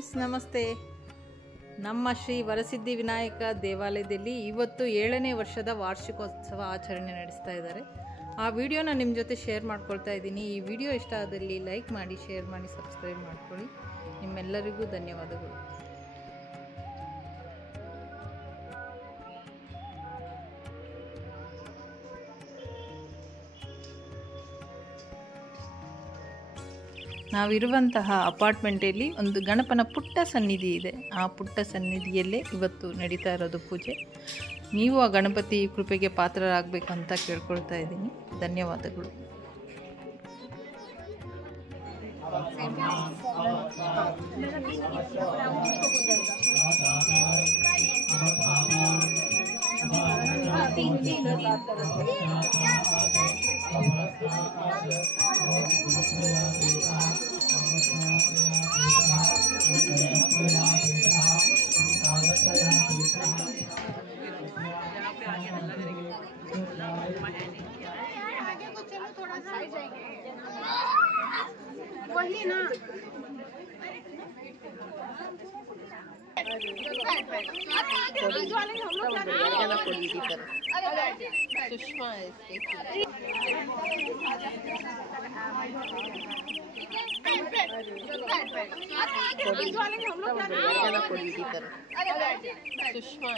Friends, ನಮಸ್ತೆ. ನಮ್ಮ ಶ್ರೀ ವರಸಿದ್ಧಿ ವಿನಾಯಕ ದೇವಾಲಯದಲ್ಲಿ ಇವತ್ತು 7ನೇ ವರ್ಷದ ವಾರ್ಷಿಕೋತ್ಸವ ಆಚರಣೆ ನಡೆಸ್ತಾ ಇದ್ದಾರೆ. ಆ ವಿಡಿಯೋನ ನಿಮ್ಮ ಜೊತೆ ಶೇರ್ ಮಾಡ್ಕೊಳ್ತಾ ಇದ್ದೀನಿ. ಈ ವಿಡಿಯೋ ಇಷ್ಟ ಆದಲ್ಲಿ ಲೈಕ್ ಮಾಡಿ, ಶೇರ್ ಮಾಡಿ, ಸಬ್ಸ್ಕ್ರೈಬ್ ಮಾಡ್ಕೊಳ್ಳಿ. ನಿಮ್ಮೆಲ್ಲರಿಗೂ ಧನ್ಯವಾದಗಳು. ನಾವಿರುವಂತಹ ಅಪಾರ್ಟ್ಮೆಂಟಲ್ಲಿ ಒಂದು ಗಣಪನ ಪುಟ್ಟ ಸನ್ನಿಧಿ ಇದೆ. ಆ ಪುಟ್ಟ ಸನ್ನಿಧಿಯಲ್ಲೇ ಇವತ್ತು ನಡೀತಾ ಇರೋದು ಪೂಜೆ. ನೀವು ಆ ಗಣಪತಿ ಕೃಪೆಗೆ ಪಾತ್ರರಾಗಬೇಕಂತ ಕೇಳ್ಕೊಳ್ತಾ ಇದ್ದೀನಿ. ಧನ್ಯವಾದಗಳು. वही ना Sushma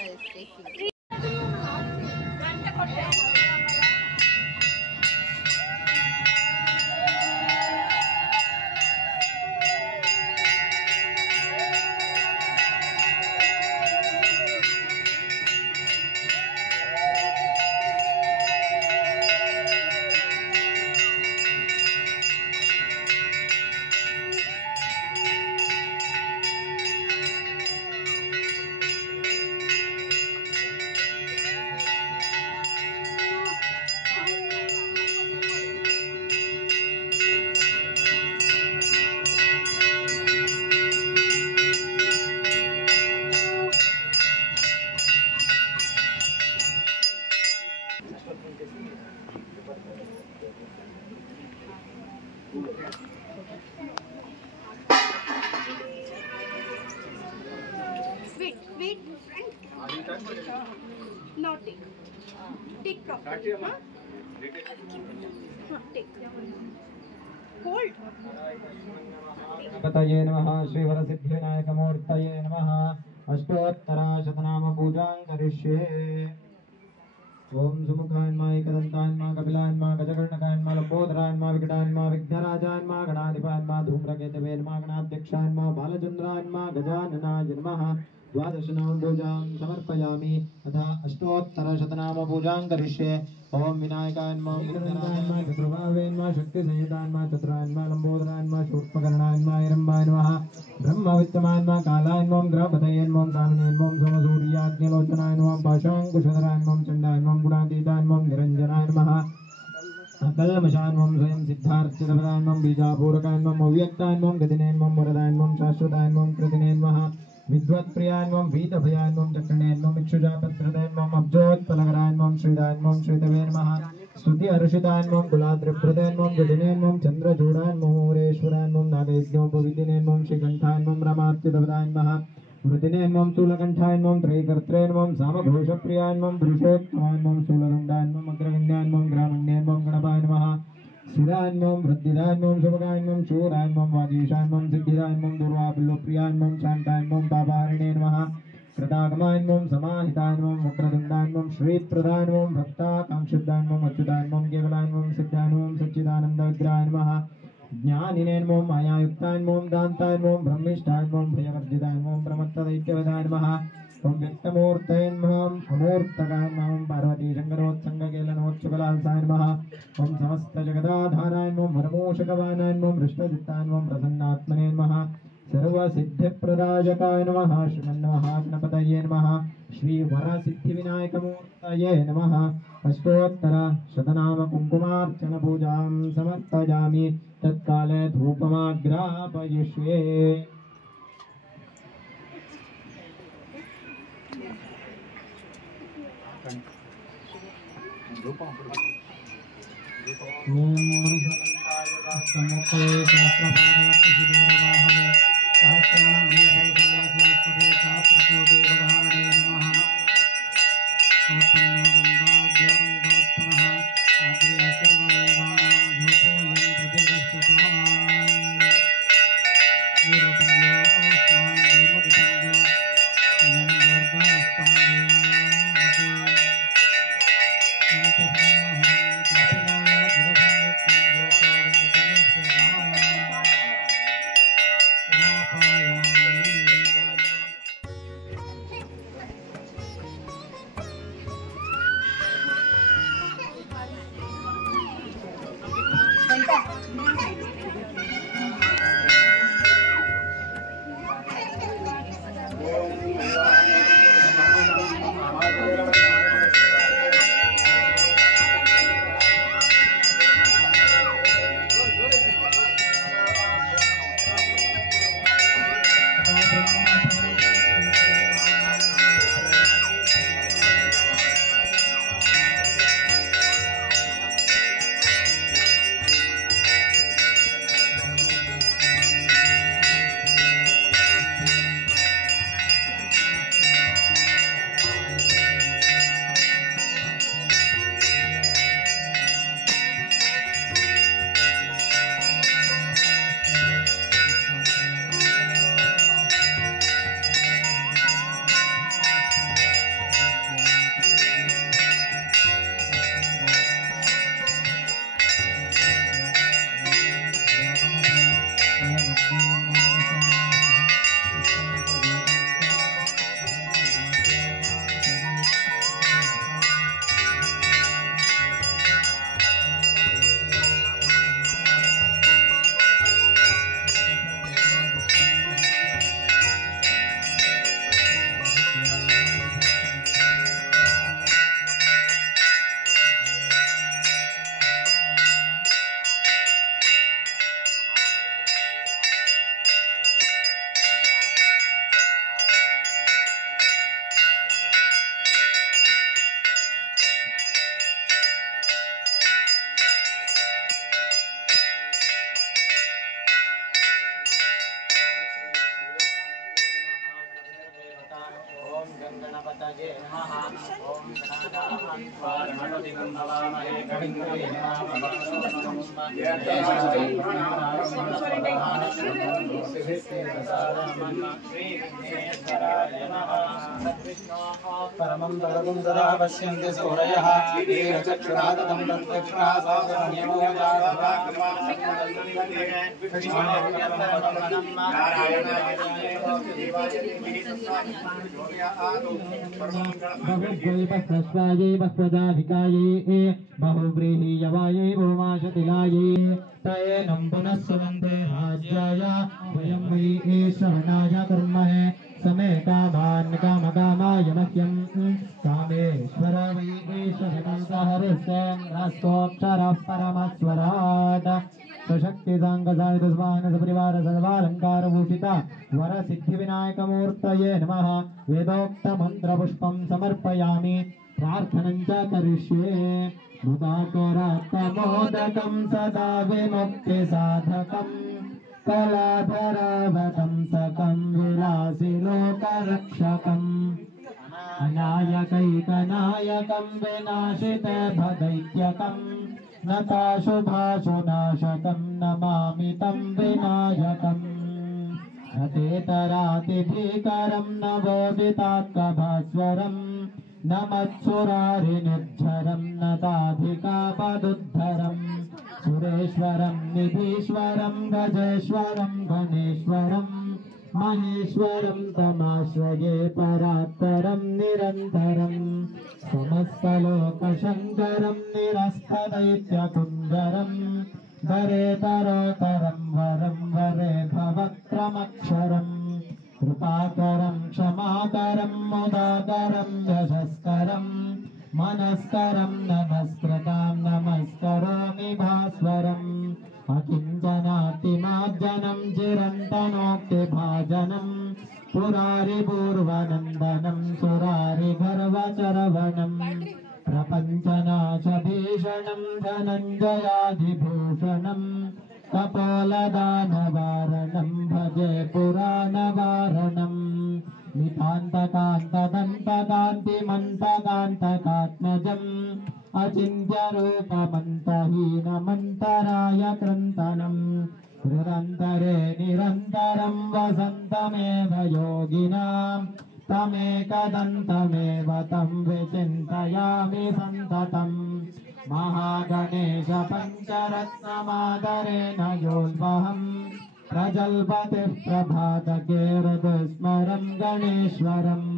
Wait, not take properly. Take. Hold. गणपतये नमः. श्री वरसिद्धिविनायकमूर्तये नमः. अष्टोत्तरशतनाम पूजां करिष्ये. ओम सुमुखान्मा एकदन्तान्मा कपिलान्मा गजकर्णकान्मा लंबोदरान्मा विकटान्मा विघ्नराजान्मा गणाधिपान्मा धूम्रकेतवे नमः. गणाध्यक्षान्मा बालचन्द्रान्मा गजाननाय नमः. द्वादशनाम पूजां समर्पयामि. तथा अष्टोत्तरशतनाम पूजां करिष्ये. ओम विनायकान्मा विघ्नराजान्मा चतुर्बाहुवेन्मा शक्तिसंयुतान्मा चतुरान्मा लंबोदरान्मा शूर्पकर्णान्मा हिरम्बाय नमः. ब्रह्मवित्तमान्मा कालान्मा ग्रहपतयेन्मा कामिनेन्मा सोमसूर्याग्निलोचनाय नमः. पाशाङ्कुशधरान्मा चण्डान्मा गुणातीतान्मा निरञ्जनाय नमः. कल्मषान्मा स्वयं सिद्धार्थितपदान्मा बीजापूरकान्मा अव्यक्तान्मा गतिनेन्मा वरदान्मा शाश्वतान्मा कृतिनेन्मा विद्वत्प्रियान्मा वीतभयान्मा चक्रणेन्मा इक्षुजापत्रदेन्मा अब्जोत्पलकरान्मा श्रीदान्मा श्रीतवे नमः. स्तुति हर्षितान्मा कुलाद्रिभृतेन्मा गदिनेन्मा चन्द्रचूडान्मा मुरेश्वरान्मा नागयज्ञोपविदिनेन्मा श्रीकण्ठान्मा रमार्चितपदान्मा वृदिनेन्मा शूलकण्ठान्मा त्रयीकर्त्रेन्मा सामघोषप्रियान्मा पुरुषोत्तमान्मा शूलदण्डान्मा अग्रगण्यान्मा ग्रामण्येन्मा गणपाय नमः. शिरान्मं वृद्धिदान्मं शुभकान्मं शूरान्मं वागीशान्मं सिद्धिदान्मं दुर्वाबिल्लुप्रियान्मं शान्तान्मं पापारिणे नमः. कृतागमान्मं समाहितान्मं वक्रतुण्डान्मं श्रीप्रदान्मं भक्ताकाङ्क्षितान्मं अच्युतान्मं केवलान्मं सिद्धान्मं सच्चिदानन्दविग्रहाय नमः. ज्ञानिनेन्मं मायायुक्तान्मं दान्तान्मं ब्रह्मिष्ठान्मं भयवर्जितान्मं प्रमत्तदैत्यवदाय नमः. ओम व्यक्तमूर्तयन्महं अमूर्तकान्महं पार्वती शंकरोत्संगकेलनोत्सुकलालसाय नमः. ओम समस्त जगदाधारान्महं वरमोषकवानान्महं हृष्टचित्तान्महं प्रसन्नात्मने नमः. सर्वसिद्धिप्रदायकाय नमः. श्रीमन्महागणपतये नमः. श्री वरसिद्धिविनायकमूर्तये नमः. अष्टोत्तरशतनाम कुङ्कुमार्चन पूजां समर्पयामि. तत्काले धूपमाग्रापयिष्ये. ओम परमं दरदं सदा पश्यन्ति सूरयः चक्षुरादं बहुव्रीहीयवायै भूमाशतिलायै तयेनं पुनः सुवन्दे राज्याय वयं वै श्रवणाय कुर्महे समे कामान् कामकामाय मह्यं कामेश्वर वै शरणोत्तरः परमस्वराट सशक्ति सांगसायुध स्वान सपरिवार सर्वालंकारभूषिता वरसिद्धिविनायकमूर्तये नमः। वेदोक्त मंत्रपुष्पं समर्पयामि प्रार्थनं च करिष्ये। मुदाकरात्तमोदकं सदा विमुक्तिसाधकं कलाधरावतं सकं विलासिलोकरक्षकम् अनायकैकनायकं विनाशितभदैत्यकं नताशुभाशुनाशकं नमामि तं विनायकम् अतेतरातिभीकरं नवोदितात्कभास्वरं नमत्सुरारिनिर्झरं नताधिकापदुद्धरं सुरेश्वरं निधीश्वरं गजेश्वरं गणेश्वरं महेश्वरं तमाश्रये परात्परं निरन्तरं समस्तलोकशङ्करं निरस्तदैत्यकुञ्जरं वरेतरोतरं वरं वरे भवक्रमक्षरं कृपाकरं क्षमाकरं मुदाकरं यशस्करं मनस्करं नमस्कृतां नमस्करोमि भास्वरम् अकिञ्चनातिमार्जनं चिरन्तनोक्तिभाजनं पुरारिपूर्वनन्दनं सुरारिगर्वचरवणं प्रपञ्चनाशभीषणं धनञ्जयाधिभूषणं तपोलदानवारणं भजे पुराणवारणं नितान्तकान्तदन्तकान्तिमन्तकान्तकात्मजम् अचिन्त्यरूपमन्तहीनमन्तराय क्रन्तनम् निरन्तरे निरन्तरं वसन्तमेव योगिनाम् तमेकदन्तमेव तं विचिन्तयामि सन्ततम् महागणेश पञ्चरत्नमादरेण योऽल्पहम् प्रजल्पतिः प्रभातके हृदस्मरं गणेश्वरम्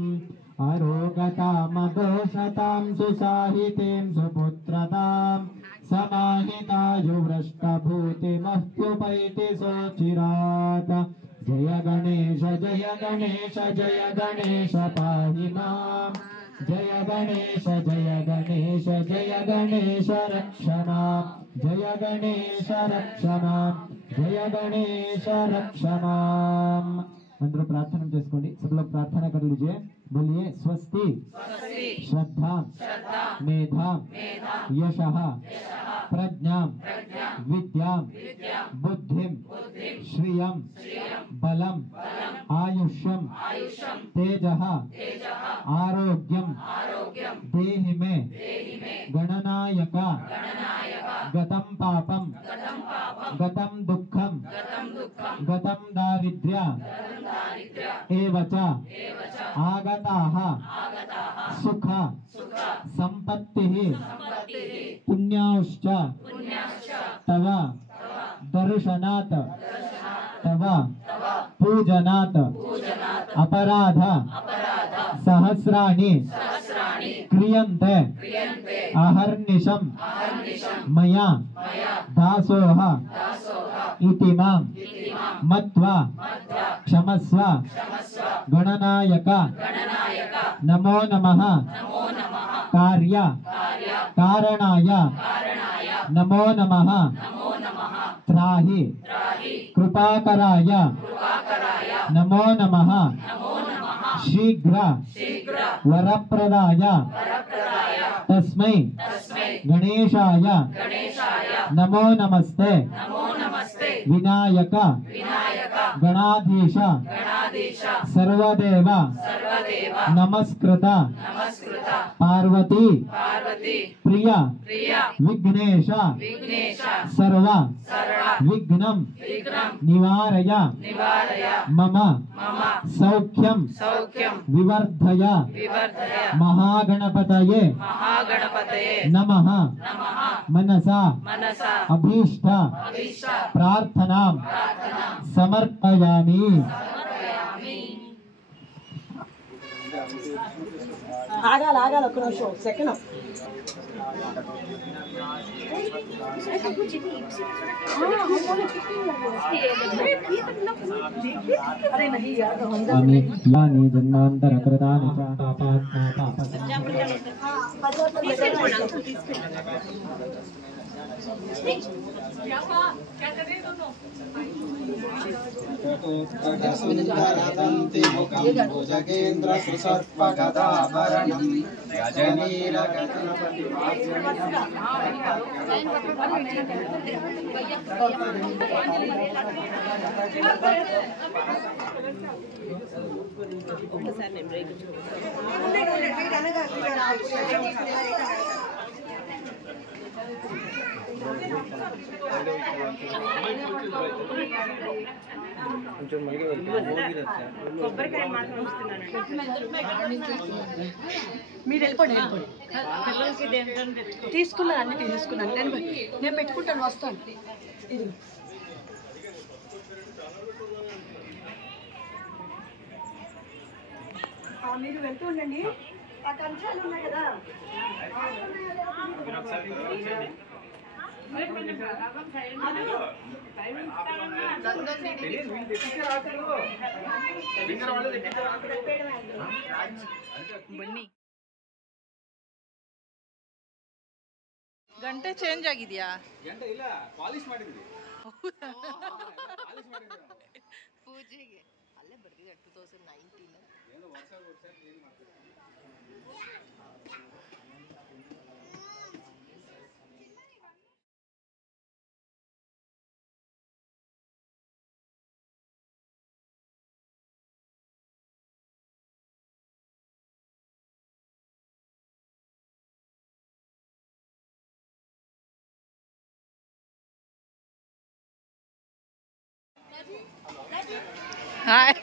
अरोगतामघोषतां सुसाहितीं सुपुत्रतां समाहितायुवृष्टभूतिमह्युपैति सोचिरात् जय गणेश जय गणेश जय गणेश पाहि माम् जय गणेश जय गणेश जय गणेश रक्षमाम् जय गणेश रक्षमाम् जय गणेश रक्षमाम्। अंदर प्रार्थना చేసుకోండి सब लोग प्रार्थना कर लीजिए बोलिए स्वस्ति श्रद्धा मेधा यशः प्रज्ञा विद्या बुद्धिं श्रियं बलम आयुष्यम तेजः आरोग्यम देहि में गणनायक गतं पापम गतं दुःखम गतं दारिद्र्य एव च आगताः सुख संपत्तिः पुण्याश्च तव दर्शनात् तव पूजनात् अपराध सहस्राणि क्रियन्ते अहर्निशं मया दासोः इति मां मत्वा क्षमस्व गणनायक नमो नमः कार्य कारणाय नमो नमः त्राहि कृपाकराय नमो नमः शीघ्र वरप्रदाय तस्मै गणेशाय नमो नमस्ते विनायक गणाधीश सर्वदेव नमस्कृत पार्वती प्रिय विघ्नेश सर्व विघ्नं निवारय मम सौख्यं विवर्धय महागणपतये नमः मनसा अभीष्ट प्रार्थनां समर्पयामि। ఆగాలి ఆగాలి ఒక్క నిమిషం సెకండ్ आमी यानि जन्मान्तरकृतानि च सुन्दरदन्ति मुखं भुजगेन्द्र सुसर्पगदाभरणं కొబ్బరికాయ మాత్రం వస్తున్నాను మీరు వెళ్ళిపోండి తీసుకున్నాను అన్ని తీసుకున్నాను నేను పెట్టుకుంటాను వస్తాను ఇది మీరు వెళ్తూ ఉండండి ఆ కంచాలు ఉన్నాయి కదా ಬನ್ನಿ ಗಂಟೆ ಚೇಂಜ್ ಆಗಿದೆಯಾ? ಗಂಟೆ ಇಲ್ಲ, ಪಾಲಿಶ್ ಮಾಡಿದ್ವಿ. ಪೂಜೆಗೆ ಅಲ್ಲೇ ಬರ್ತಿದೆ 2019 ಏನು ವರ್ಷ ಏನು ಮಾಡ್ತೀವಿ. ಹಾಯ್